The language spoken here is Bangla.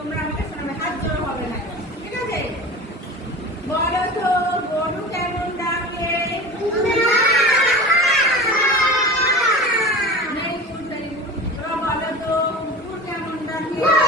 তোমরা আমাকে শোনাবে, হাত জোড়ো হবে না, ঠিক আছে? বলো তো গরু কেমন ডাকে? বলো তো কুকুর কেমন ডাকে?